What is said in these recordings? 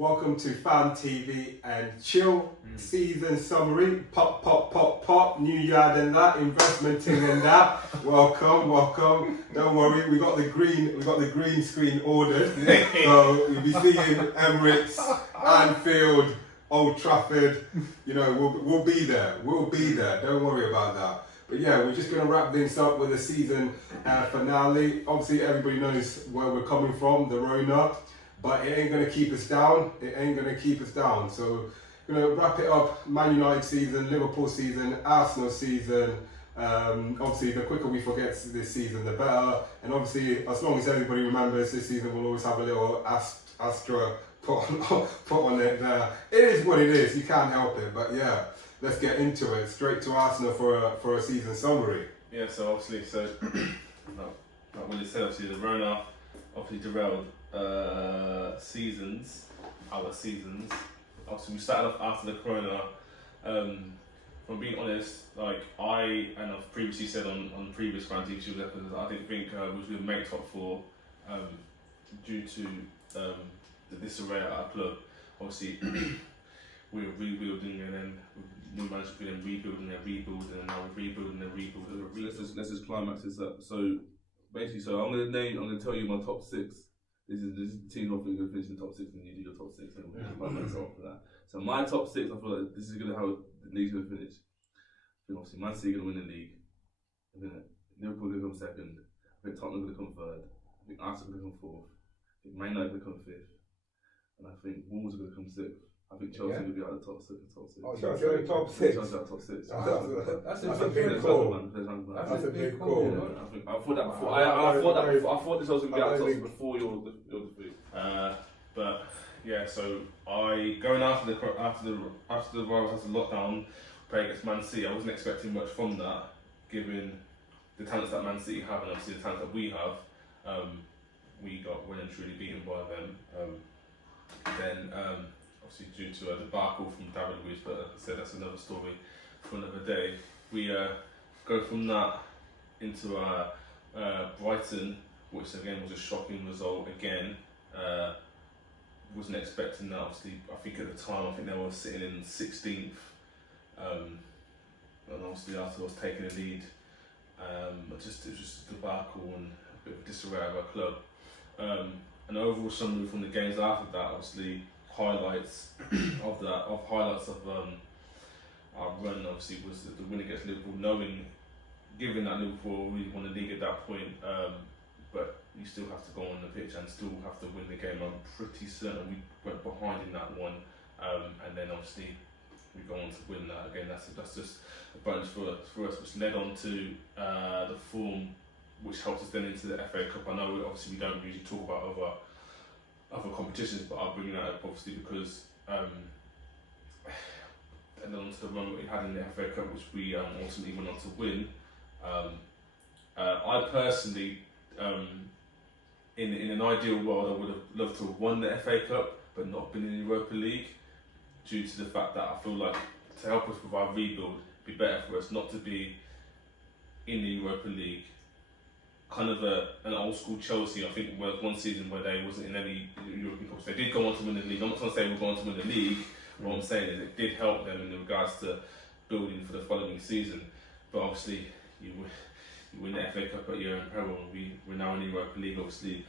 Welcome to FanTVnChill season summary. Pop, pop, pop, pop. New yard and that, investment in and that. Welcome. Don't worry, we got the green screen ordered. So we'll be seeing Emirates, Anfield, Old Trafford. You know, we'll be there. Don't worry about that. But yeah, we're just going to wrap things up with a season finale. Obviously, everybody knows where we're coming from, the Rona. But it ain't going to keep us down. So we're going to wrap it up. Man United season, Liverpool season, Arsenal season. Obviously, the quicker we forget this season, the better. And obviously, as long as everybody remembers, this season we'll always have a little astra put on it there. It is what it is. You can't help it. But yeah, let's get into it. Straight to Arsenal for a season summary. Yeah, so obviously, like Willie said, obviously the Rona obviously derailed our seasons. Obviously, we started off after the Corona. From being honest, like I've previously said on previous FanTVnChill episodes, I didn't think we was going to make top four due to the disarray at our club. Obviously, we were rebuilding and then we managed to rebuild and now we're rebuilding and rebuilding. Let's just climax this up. So basically, I'm gonna tell you my top six. This is the team I think gonna finish in the top six, and you do your top six, and we'll climax after that. So my top six, I feel like this is gonna how the league's gonna finish. I think obviously Man City gonna win the league. I think Liverpool gonna come second. I think Tottenham gonna come third. I think Arsenal gonna come fourth. I think Man United gonna come fifth, and I think Wolves are gonna come sixth. I think Chelsea will be out of the top six. Oh, Chelsea are top six. Chelsea out of the top six. That's a big call. That's a big call. I thought that before. I thought this was going to be out of the top six before your defeat. But yeah, so going after the rivals after the lockdown, playing against Man City, I wasn't expecting much from that, given the talents that Man City have and obviously the talents that we have. We got well and truly beaten by them. Then obviously due to a debacle from David Luiz, but like I said, that's another story for another day. We go from that into Brighton, which again was a shocking result. Again, wasn't expecting that. Obviously, I think at the time, they were sitting in 16th, and obviously after I was taking the lead, it was just a debacle and a bit of disarray of our club. An overall summary from the games after that, obviously highlights of our run. Obviously, was the win against Liverpool, given that Liverpool really won the league at that point, but you still have to go on the pitch and still have to win the game. I'm pretty certain we went behind in that one, and then obviously we go on to win that again. That's just a bonus for us, which led on to the form, which helped us then into the FA Cup. I know obviously we don't usually talk about other competitions, but I'll bring that up obviously because and then on to the run that we had in the FA Cup, which we ultimately went on to win. I personally, in an ideal world, I would have loved to have won the FA Cup, but not been in the Europa League, due to the fact that I feel like to help us with our rebuild, it'd be better for us not to be in the Europa League. Kind of an old school Chelsea. I think was one season where they wasn't in any European cups. They did go on to win the league. I'm not trying to say we're going to win the league. What I'm saying is it did help them in regards to building for the following season. But obviously, you win the FA Cup at your own peril. We're now in the Europa League. Obviously,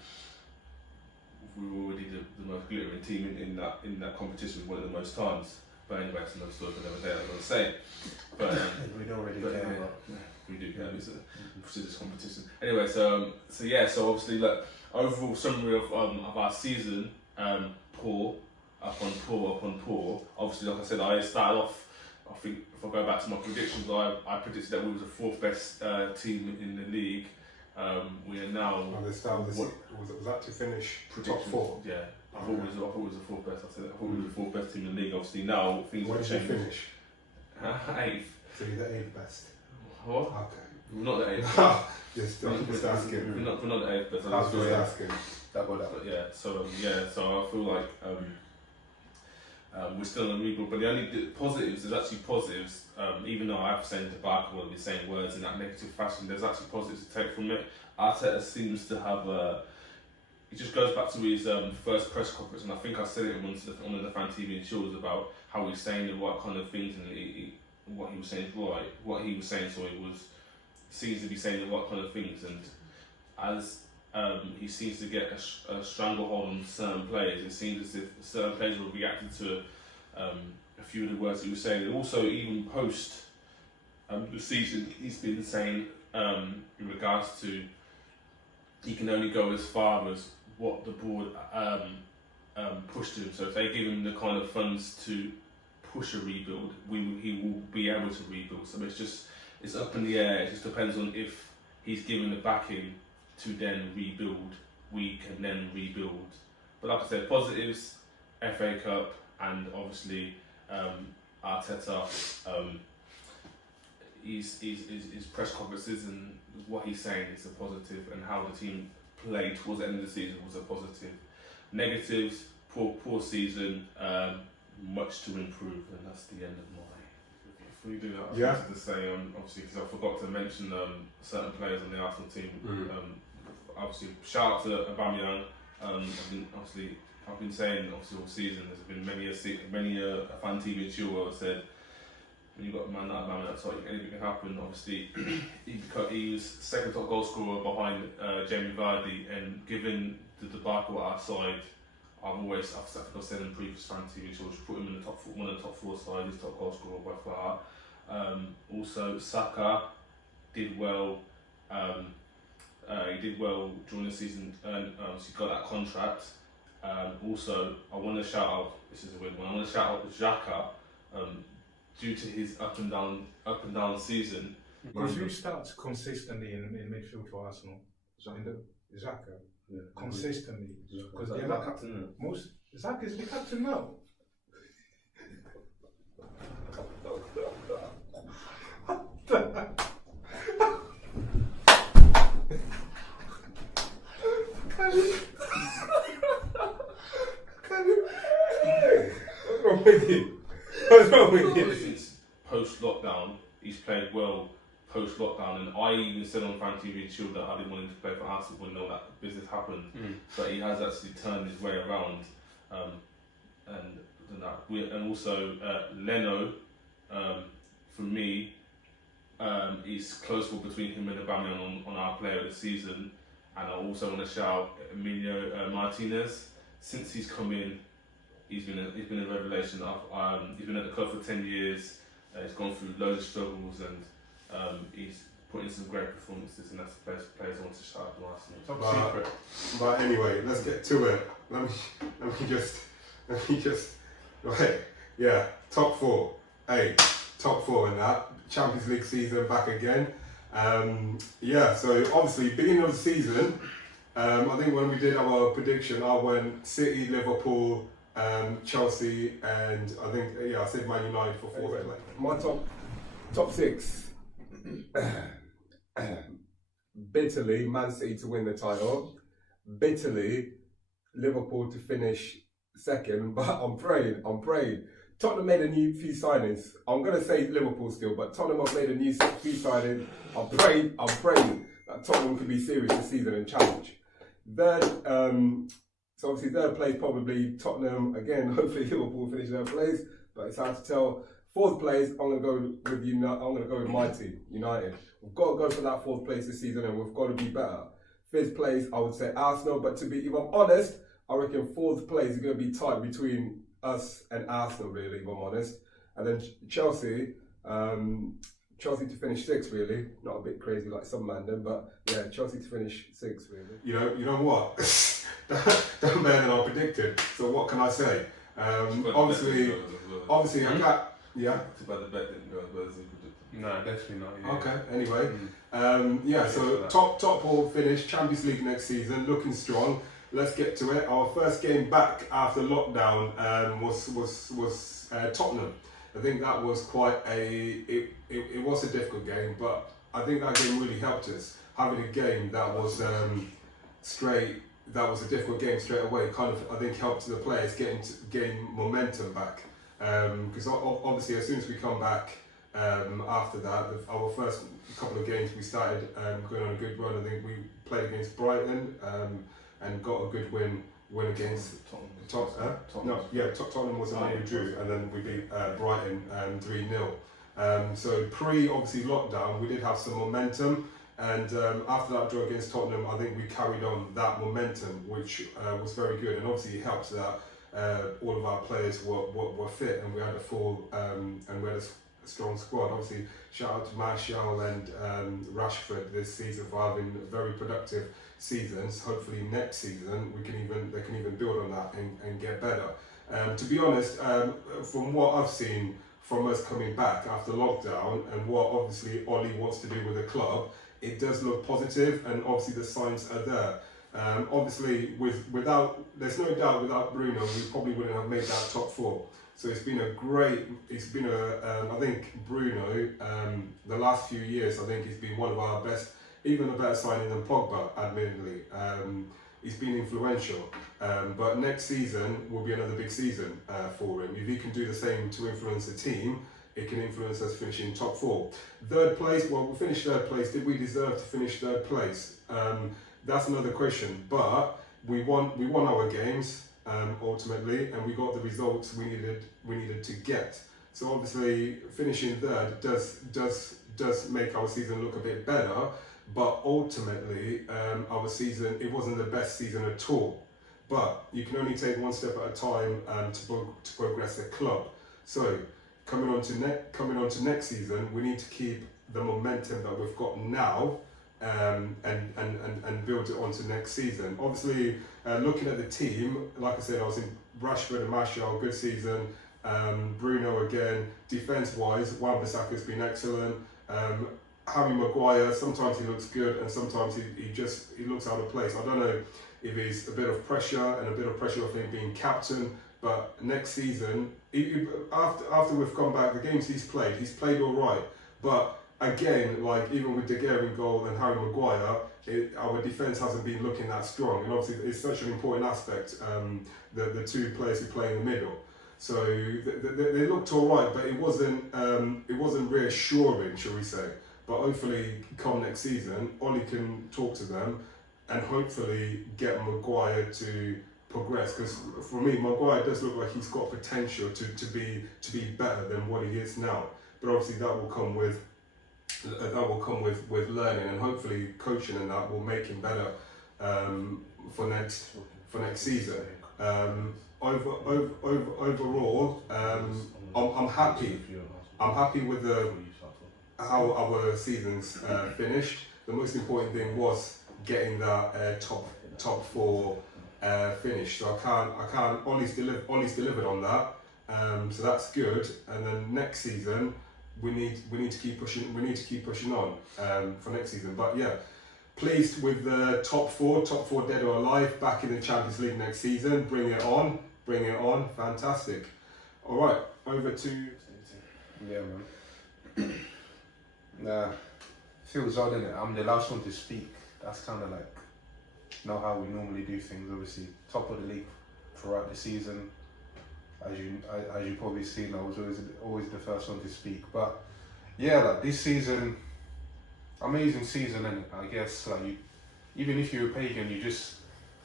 we were already the most glittering team in that competition. We won it the most times. But anyway, it's another story for another day. I was going to say. But we don't really care about. We do care. It's a prestigious competition. Anyway, so obviously, like overall summary of our season, poor upon poor. Obviously, like I said, I started off. I think if I go back to my predictions, I predicted that we was the fourth best team in the league. We are now. Was that to finish top four? Yeah, I thought it was the fourth best. I said I thought we were the fourth best team in the league. Obviously, now things have changed. Where did you finish? Eighth. So you're the eighth best. What? Okay. We're not the eighth. just asking. We're not the eighth best. I was just asking. But yeah, so I feel like we're still in the rebuild. But the only positives, there's actually positives. Even though I have saying debacle or the same words in that negative fashion, there's actually positives to take from it. Arteta seems to have it just goes back to his first press conference, and I think I said it once on one of the FanTVnChills about how he's saying the right kind of things, and what he was saying is right. What he was saying, so it was seems to be saying the right kind of things, and as he seems to get a stranglehold on certain players, it seems as if certain players were reacting to a few of the words he was saying, and also even post the season, he's been saying in regards to he can only go as far as what the board pushed him. So if they give him the kind of funds to push a rebuild, he will be able to rebuild. So it's up in the air. It just depends on if he's given the backing to then rebuild. We can then rebuild. But like I said, positives, FA Cup, and obviously Arteta. His press conferences and what he's saying is a positive, and how the team played towards the end of the season was a positive. Negatives, poor season, much to improve, and that's the end of my. If we do that, I wanted to say obviously, because I forgot to mention certain players on the Arsenal team. Obviously, shout out to Aubameyang. Obviously, I've been saying obviously all season. There's been many a FanTVnChill where I said, when you've got a man like Aubameyang, that's like anything can happen. Obviously, he was second top goal scorer behind Jamie Vardy, and given the debacle at our side, I've said in previous FanTVnChill, put him in the one of the top 4 side, he's top goal scorer by far. Also, Saka did well. He did well during the season, and so he got that contract. Also, I want to shout out. This is a weird one. I want to shout out Xhaka. Due to his up and down season. Because who starts consistently in midfield for Arsenal? Xhaka. Yeah. Consistently. Because Is that captain? Xhaka is the captain now. What's wrong with you? What's wrong with you? Since post-lockdown, he's played well post-lockdown, and I even said on FanTVnChill that I didn't want him to play for Arsenal when all that business happened, but he has actually turned his way around, and also Leno, for me, is close one between him and Aubameyang on our player of the season, and I also want to shout Emilio Martinez. Since he's come in, he's been a revelation. He's been at the club for 10 years. He's gone through loads of struggles, and he's put in some great performances, and that's the best players I want to shout out to Arsenal. But anyway, let's get to it. Let me just right, yeah, top 4. Hey, top 4 in that Champions League season back again. So obviously beginning of the season, I think when we did our prediction, I went City, Liverpool, Chelsea, and I said Man United for 4th place. My top 6. Bitterly, Man City to win the title. Bitterly, Liverpool to finish 2nd. But I'm praying. Tottenham made a few signings. I'm going to say Liverpool still, but Tottenham have made a few signings. I'm praying that Tottenham can be serious this season and challenge. Third, so obviously 3rd place probably Tottenham. Again, hopefully Liverpool finish 3rd place, but it's hard to tell. 4th place, I'm going to go with I'm going to go with my team, United. We've got to go for that 4th place this season, and we've got to be better. 5th place, I would say Arsenal, but if I'm honest, I reckon 4th place is going to be tight between us and Arsenal, really, if I'm honest. And then Chelsea to finish 6th, really. Not a bit crazy like some man then, but yeah, Chelsea to finish 6th, really. You know what? Done better than I predicted. So what can I say? Obviously, I got. Yeah. Too bad the bet didn't go as well as he predicted. No, definitely not. Yeah. Okay. Anyway, so top 4 finish, Champions League next season, looking strong. Let's get to it. Our first game back after lockdown was Tottenham. I think that was quite it was a difficult game, but I think that game really helped us. Having a game that was that was a difficult game straight away, kind of I think helped the players gain momentum back. Because obviously as soon as we come back after that, our first couple of games we started going on a good run. I think we played against Brighton, and got a good win against Tottenham was the one we drew, and then we beat Brighton 3-0. So obviously lockdown, we did have some momentum, and after that draw against Tottenham, I think we carried on that momentum, which was very good, and obviously it helps that all of our players were fit, and we had a full and we had a strong squad. Obviously, shout out to Martial and Rashford this season for having very productive seasons. Hopefully next season they can even build on that and get better. To be honest, from what I've seen from us coming back after lockdown and what obviously Ollie wants to do with the club, it does look positive, and obviously the signs are there. Obviously, there's no doubt without Bruno, we probably wouldn't have made that top four. So I think Bruno, the last few years, I think he's been one of our best, even a better signing than Pogba, admittedly. He's been influential, but next season will be another big season for him. If he can do the same to influence the team, it can influence us finishing top four. Third place, well, we finished third place. Did we deserve to finish third place? That's another question, but we won our games ultimately, and we got the results we needed to get. So obviously, finishing third does make our season look a bit better, but ultimately, our season, it wasn't the best season at all. But you can only take one step at a time to progress a club. So coming on to next season, we need to keep the momentum that we've got now. And build it onto next season. Obviously, looking at the team, like I said, I was in Rashford and Martial, good season. Bruno again, defence-wise, Wan-Bissaka's been excellent. Harry Maguire, sometimes he looks good and sometimes he looks out of place. I don't know if it's a bit of pressure and a bit of pressure of him being captain, but next season, after we've come back, the games he's played all right, but again, like even with De Gea in goal and Harry Maguire, our defence hasn't been looking that strong, and obviously it's such an important aspect. The two players who play in the middle, so they looked all right, but it wasn't reassuring, shall we say? But hopefully, come next season, Ollie can talk to them and hopefully get Maguire to progress. Because for me, Maguire does look like he's got potential to be better than what he is now. But obviously, that will come with learning, and hopefully coaching, and that will make him better for next season. Overall, I'm happy. I'm happy with how our season's finished. The most important thing was getting that top four finish. So I can't. Ollie's delivered on that. So that's good. And then next season, we need to keep pushing. We need to keep pushing on for next season. But yeah, pleased with the top four dead or alive, back in the Champions League next season. Bring it on, fantastic. All right, over to. Yeah, man. Feels odd, innit? I'm the last one to speak. That's kind of like not how we normally do things. Obviously, top of the league throughout the season. As you probably seen, I was always the first one to speak. But yeah, like this season, amazing season, and I guess like even if you're a pagan, you just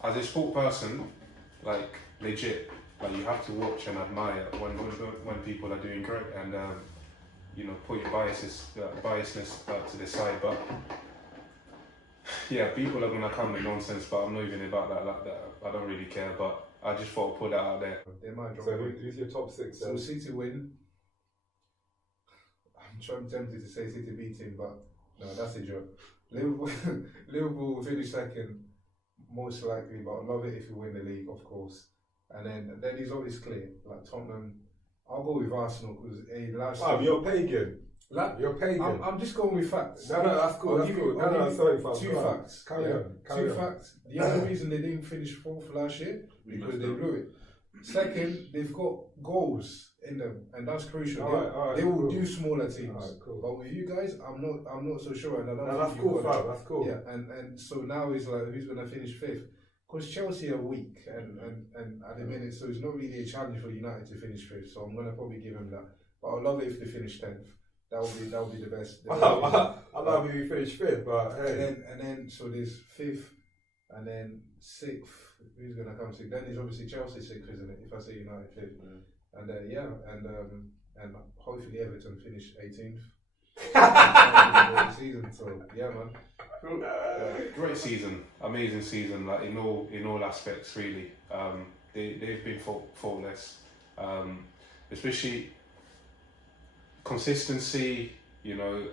as a sport person, like legit, like you have to watch and admire when people are doing great, and put your biasness to the side. But yeah, people are gonna come with nonsense, but I'm not even about that like that. I don't really care, but I just thought I'd put that out there. They might drop. So who's your top six? So City win. I'm tempted to say City beat him, but no, that's a joke. Liverpool will finish second, most likely, but I'd love it if we win the league, of course. And then it's always clear, like Tottenham. I'll go with Arsenal because last year. You're pagan. You're pagan. I'm just going with facts. No, that's cool. That's cool. No, sorry, fam. Two facts. Carry on. Two facts. The only reason they didn't finish fourth last year because they blew it. Second, they've got goals in them, and that's crucial. All right, they will cool. do smaller teams. All right, cool. But with you guys, I'm not so sure, and I don't. That's cool, fam. That's cool. Yeah, and so now it's like who's gonna finish fifth? Because Chelsea are weak, and at the minute, so it's not really a challenge for United to finish fifth. So I'm gonna probably give them that. But I'd love it if they finish 10th. That would be the best. I'd love if you finish fifth, but hey. And then so there's fifth, and then sixth. Who's gonna come sixth? Then it's obviously Chelsea sixth, isn't it? If I say United fifth, and and hopefully Everton finish 18th. Season, so yeah, man. Great season, amazing season. Like in all aspects, really. They've been faultless, especially consistency. You know,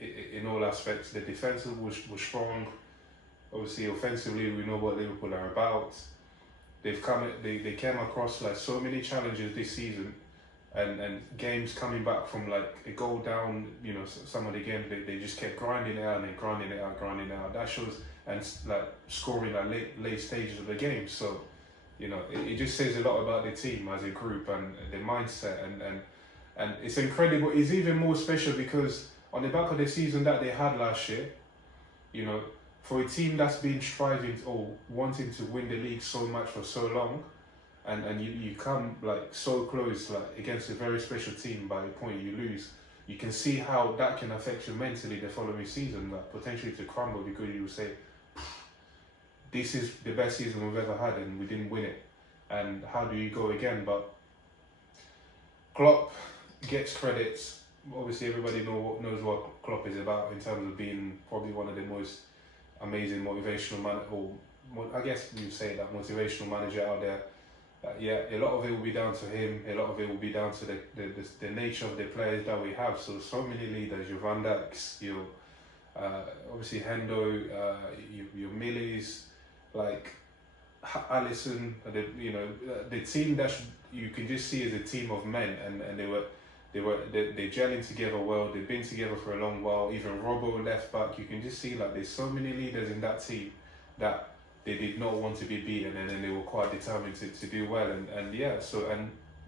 in all aspects. The defense was strong. Obviously, offensively, we know what Liverpool are about. They came across like so many challenges this season, and games coming back from like a goal down. You know, some of the games they just kept grinding it out and grinding it out. That shows, and like scoring at late stages of the game. So, you know, it just says a lot about the team as a group and the mindset, and it's incredible. It's even more special because on the back of the season that they had last year, you know, for a team that's been striving or wanting to win the league so much for so long, and you come like so close like against a very special team, by the point you lose, you can see how that can affect you mentally the following season, like potentially to crumble, because you will say, this is the best season we've ever had and we didn't win it, and how do you go again? But Klopp gets credits. Obviously everybody knows what Klopp is about in terms of being probably one of the most amazing motivational I guess you say that motivational manager out there. Yeah, a lot of it will be down to him. A lot of it will be down to the nature of the players that we have. So many leaders. Your Van Dijks, your obviously Hendo, your Millies, like Alisson. The team that you can just see as a team of men, and they're gelling together well. They've been together for a long while. Even Robbo left back, you can just see like there's so many leaders in that team that they did not want to be beaten, and then they were quite determined to do well, and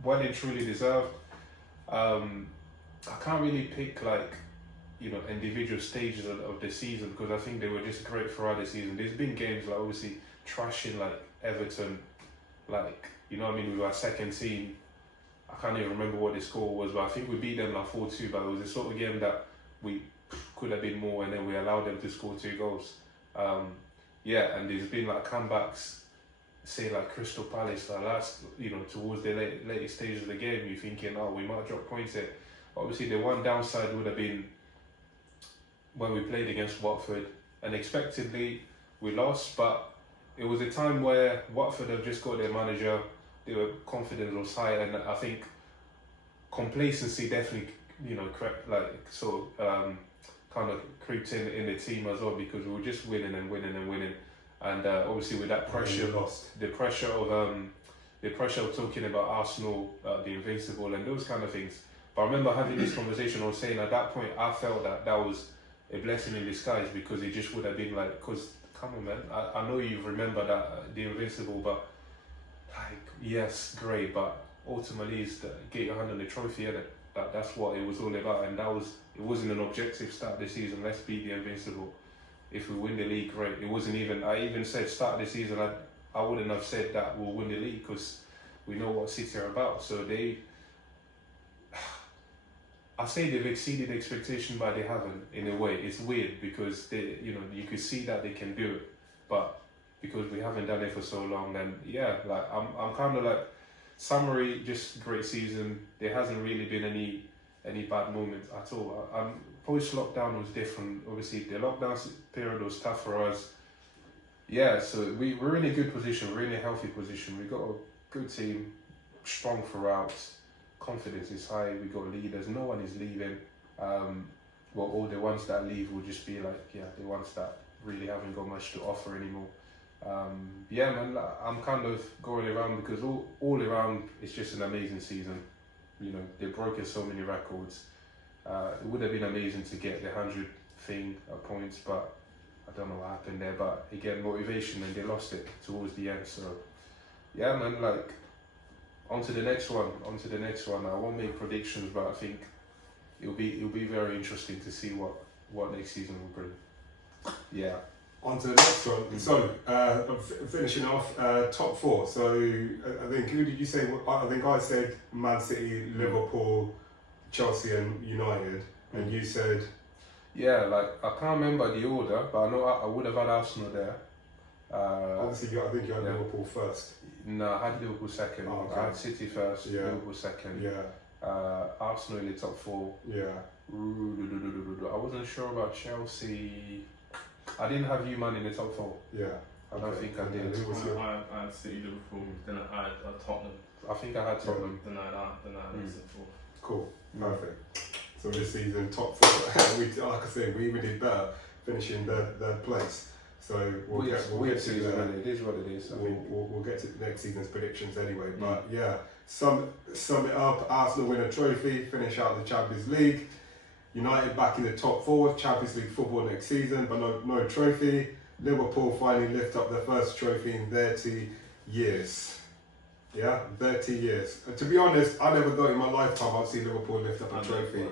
well and truly deserved. I can't really pick like, you know, individual stages of the season, because I think they were just great throughout the season. There's been games like obviously trashing like Everton, like, you know what I mean, with our second team. I can't even remember what the score was, but I think we beat them like 4-2, but it was a sort of game that we could have been more, and then we allowed them to score 2 goals. And there's been like comebacks, say like Crystal Palace, like last, you know, towards the later stages of the game, you're thinking, oh, we might drop points here. Obviously the one downside would have been when we played against Watford, and expectedly we lost, but it was a time where Watford have just got their manager. They were confident was high, and I think complacency definitely, you know, kind of creeped in the team as well, because we were just winning, and obviously with that pressure, the pressure of talking about Arsenal, the invincible, and those kind of things. But I remember having this conversation. I was saying at that point I felt that was a blessing in disguise, because it just would have been like, because come on man, I know you remember that the invincible, but like, yes, great, but ultimately it's to get your hand on the trophy, innit? That's what it was all about, and it wasn't an objective start this season, let's beat the invincible. If we win the league, great. It wasn't even, I even said start of the season, I wouldn't have said that we'll win the league, because we know what City are about. So I say they've exceeded expectation, but they haven't, in a way. It's weird, because they, you know, you could see that they can do it, but because we haven't done it for so long, then yeah, like I'm kind of like, Summary, just great season. There hasn't really been any bad moments at all. Post lockdown was different. Obviously, the lockdown period was tough for us. Yeah, so we're in a good position. We're in a healthy position. We got a good team, strong throughout. Confidence is high. We got leaders. No one is leaving. All the ones that leave will just be like, yeah, the ones that really haven't got much to offer anymore. Yeah man, I'm kind of going around, because all around it's just an amazing season. You know, they broke so many records. It would have been amazing to get the 100 thing at points, but I don't know what happened there. But again, motivation, and they lost it towards the end. So yeah man, like on to the next one. I won't make predictions, but I think it'll be very interesting to see what next season will bring. Yeah. On to the next one. So, finishing off top 4. So, I think, who did you say? I think I said Man City, Liverpool, Chelsea, and United, and you said. Yeah, like I can't remember the order, but I know I would have had Arsenal there. Obviously, I think you had yeah. Liverpool first. No, I had Liverpool second. Oh, okay. I had City first, Yeah. Liverpool second. Yeah, Arsenal in the top 4. yeah. I wasn't sure about Chelsea. I didn't have you man in the top 4. Yeah. I don't think I did. Who was your- I had City, Liverpool, then I had Tottenham, I think I had Tottenham. then I had Liverpool. Cool. Perfect. So this season, top 4. We, like I said, we even did better, finishing third place. So we'll get to season, it is what it is. we'll get to next season's predictions anyway. But yeah, sum it up. Arsenal win a trophy, finish out the Champions League. United back in the top 4, Champions League football next season, but no trophy. Liverpool finally lift up their first trophy in 30 years. Yeah, 30 years. And to be honest, I never thought in my lifetime I'd see Liverpool lift up a trophy.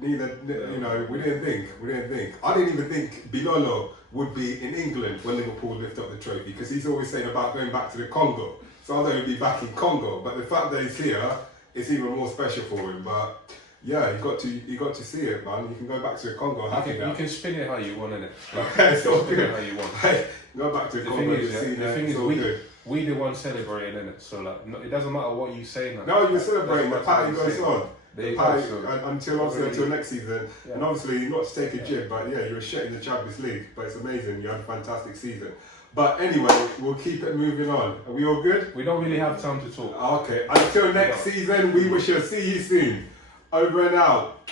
Neither, you know, we didn't think. I didn't even think Bilolo would be in England when Liverpool lift up the trophy, because he's always saying about going back to the Congo. So I thought he'd be back in Congo, but the fact that he's here, it's even more special for him. But yeah, you got to see it, man. You can go back to the Congo happy now. You can spin it how you want, innit? It's all Spin it good. how you want. Hey, go back to the Congo. The thing is, good. we the one celebrating, innit? So like, no, it doesn't matter what you say now. No, you're celebrating. The That's party what I'm goes saying. on. There you Party, go, so until next season. Yeah. And obviously, not to take a jib, but yeah, you were shit in the Champions League. But it's amazing. You had a fantastic season. But anyway, we'll keep it moving on. Are we all good? we don't really have time to talk. Okay. Until next season, we shall see you soon. Over and out.